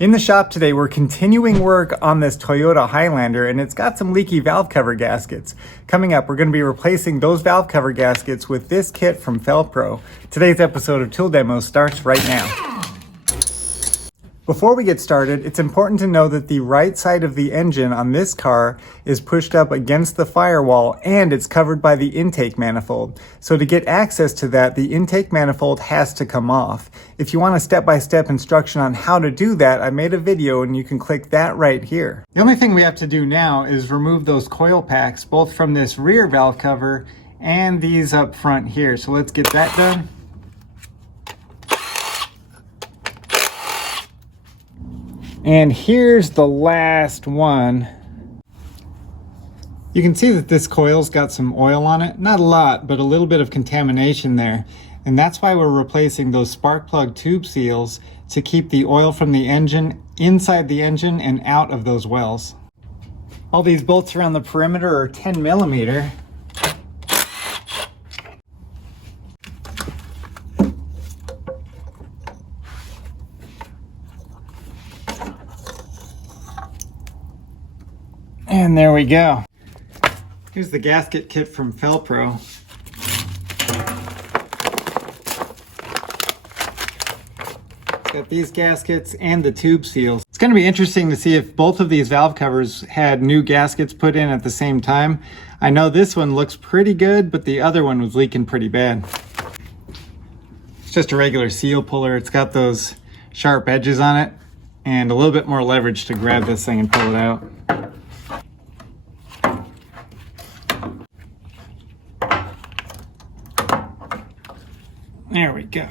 In the shop today, we're continuing work on this Toyota Highlander, and it's got some leaky valve cover gaskets. Coming up, we're going to be replacing those valve cover gaskets with this kit from Felpro. Today's episode of Tool Demo starts right now. Before we get started, it's important to know that the right side of the engine on this car is pushed up against the firewall and it's covered by the intake manifold. So to get access to that, the intake manifold has to come off. If you want a step-by-step instruction on how to do that, I made a video and you can click that right here. The only thing we have to do now is remove those coil packs, both from this rear valve cover and these up front here. So let's get that done. And here's the last one. You can see that this coil's got some oil on it. Not a lot, but a little bit of contamination there. And that's why we're replacing those spark plug tube seals to keep the oil from the engine inside the engine and out of those wells. All these bolts around the perimeter are 10 millimeter. And there we go. Here's the gasket kit from Felpro. It's got these gaskets and the tube seals. It's going to be interesting to see if both of these valve covers had new gaskets put in at the same time. I know this one looks pretty good, but the other one was leaking pretty bad. It's just a regular seal puller. It's got those sharp edges on it and a little bit more leverage to grab this thing and pull it out. There we go.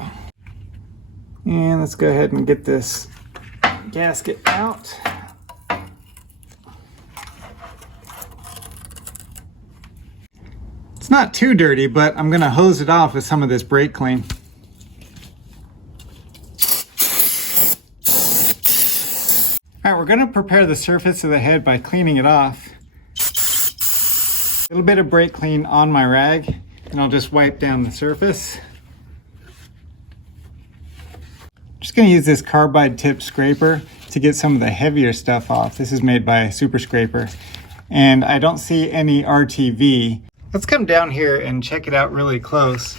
And let's go ahead and get this gasket out. It's not too dirty, but I'm going to hose it off with some of this brake clean. All right, we're going to prepare the surface of the head by cleaning it off. A little bit of brake clean on my rag, and I'll just wipe down the surface. Just going to use this carbide tip scraper to get some of the heavier stuff off. This is made by Super Scraper, and I don't see any RTV. Let's come down here and check it out really close.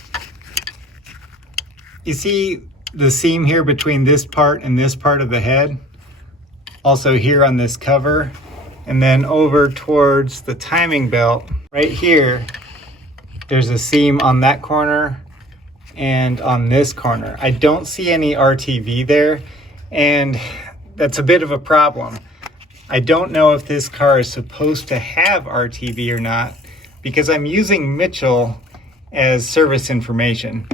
You see the seam here between this part and this part of the head? Also here on this cover, and then over towards the timing belt right here, there's a seam on that corner and on this corner. I don't see any RTV there, and that's a bit of a problem. I don't know if this car is supposed to have RTV or not, because I'm using Mitchell as service information.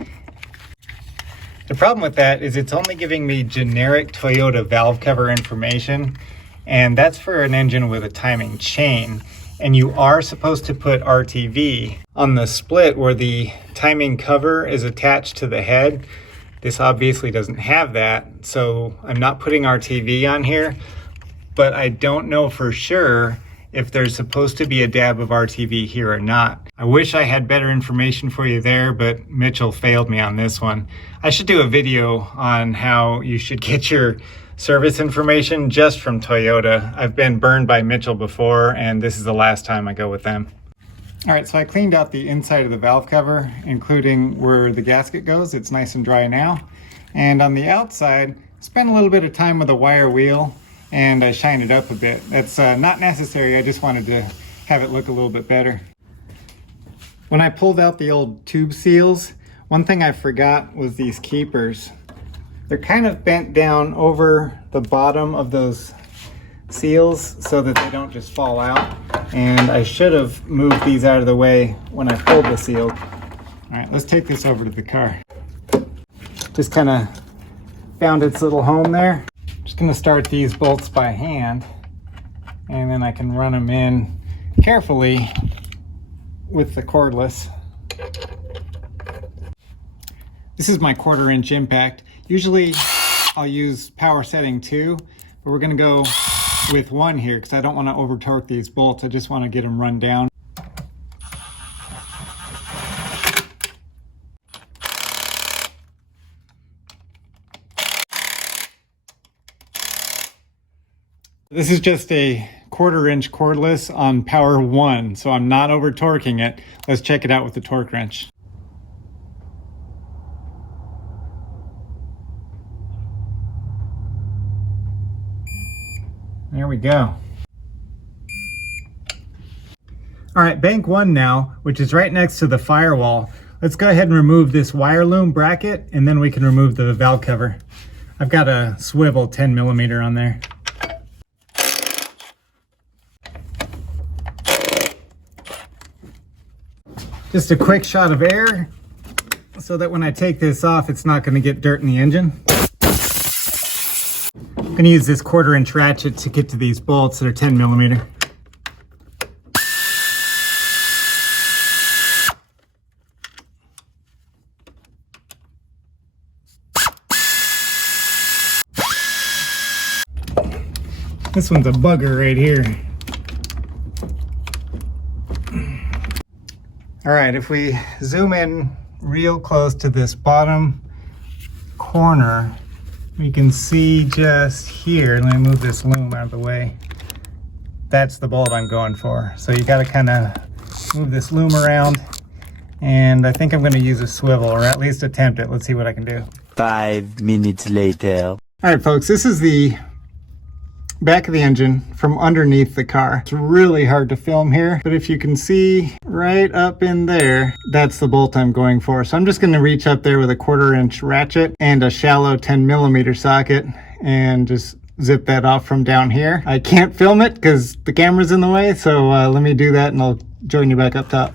The problem with that is it's only giving me generic Toyota valve cover information, and that's for an engine with a timing chain. And you are supposed to put RTV on the split where the timing cover is attached to the head. This obviously doesn't have that, so I'm not putting RTV on here, but I don't know for sure if there's supposed to be a dab of RTV here or not. I wish I had better information for you there, but Mitchell failed me on this one. I should do a video on how you should get your service information just from Toyota. I've been burned by Mitchell before, and this is the last time I go with them. All right, so I cleaned out the inside of the valve cover, including where the gasket goes. It's nice and dry now. And on the outside, spent a little bit of time with a wire wheel, and I shined it up a bit. That's not necessary. I just wanted to have it look a little bit better. When I pulled out the old tube seals, one thing I forgot was these keepers. They're kind of bent down over the bottom of those seals so that they don't just fall out. And I should have moved these out of the way when I pulled the seal. All right, let's take this over to the car. Just kind of found its little home there. Just gonna start these bolts by hand, and then I can run them in carefully with the cordless. This is my 1/4 inch impact. Usually I'll use power setting 2, but we're gonna go with 1 here because I don't want to over torque these bolts. I just want to get them run down. This is just a 1/4 inch cordless on power 1, so I'm not over torquing it. Let's check it out with the torque wrench. There we go. All right, bank 1 now, which is right next to the firewall. Let's go ahead and remove this wire loom bracket, and then we can remove the valve cover. I've got a swivel 10mm on there. Just a quick shot of air so that when I take this off, it's not going to get dirt in the engine. I'm going to use this 1/4 inch ratchet to get to these bolts that are 10mm. This one's a bugger right here. All right, if we zoom in real close to this bottom corner, we can see just here, let me move this loom out of the way. That's the bolt I'm going for. So you gotta kind of move this loom around, and I think I'm gonna use a swivel, or at least attempt it. Let's see what I can do. 5 minutes later. All right, folks, this is the back of the engine from underneath the car. It's really hard to film here, but if you can see right up in there, that's the bolt I'm going for. So I'm just going to reach up there with a 1/4 inch ratchet and a shallow 10mm socket and just zip that off from down here. I can't film it because the camera's in the way, so let me do that and I'll join you back up top.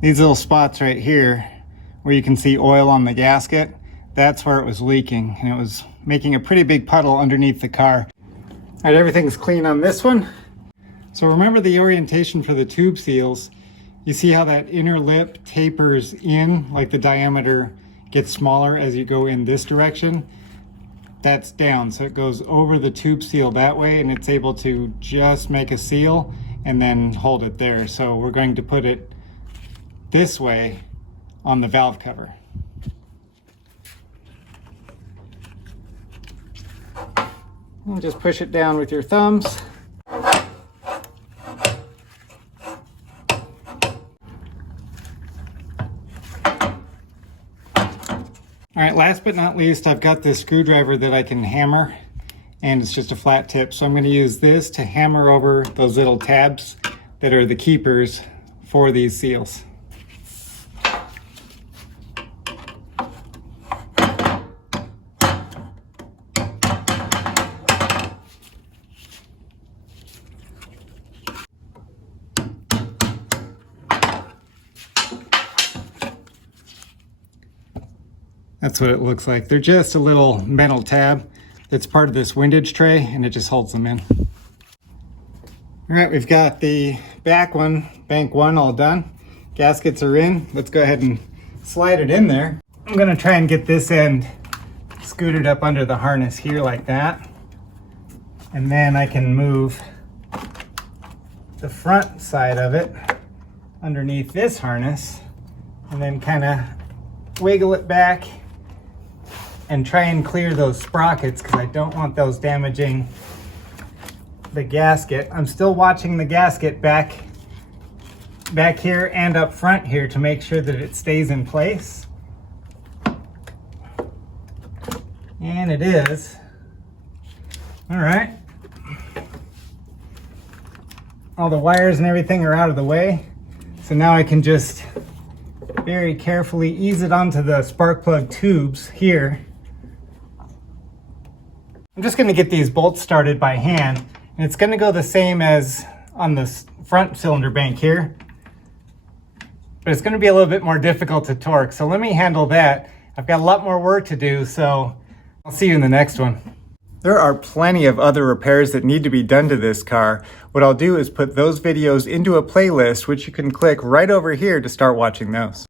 These little spots right here where you can see oil on the gasket, that's where it was leaking, and it was making a pretty big puddle underneath the car. All right, everything's clean on this one. So remember the orientation for the tube seals. You see how that inner lip tapers in, like the diameter gets smaller as you go in this direction? That's down, so it goes over the tube seal that way, and it's able to just make a seal and then hold it there. So we're going to put it this way on the valve cover. And just push it down with your thumbs. All right, last but not least, I've got this screwdriver that I can hammer, and it's just a flat tip. So I'm going to use this to hammer over those little tabs that are the keepers for these seals. That's what it looks like. They're just a little metal tab that's part of this windage tray, and it just holds them in. All right, we've got the back one, bank 1, all done. Gaskets are in. Let's go ahead and slide it in there. I'm gonna try and get this end scooted up under the harness here like that. And then I can move the front side of it underneath this harness and then kind of wiggle it back and try and clear those sprockets because I don't want those damaging the gasket. I'm still watching the gasket back here and up front here to make sure that it stays in place. And it is. All right. All the wires and everything are out of the way. So now I can just very carefully ease it onto the spark plug tubes here. I'm just going to get these bolts started by hand, and it's going to go the same as on the front cylinder bank here, but it's going to be a little bit more difficult to torque. So let me handle that. I've got a lot more work to do, so I'll see you in the next one. There are plenty of other repairs that need to be done to this car. What I'll do is put those videos into a playlist, which you can click right over here to start watching those.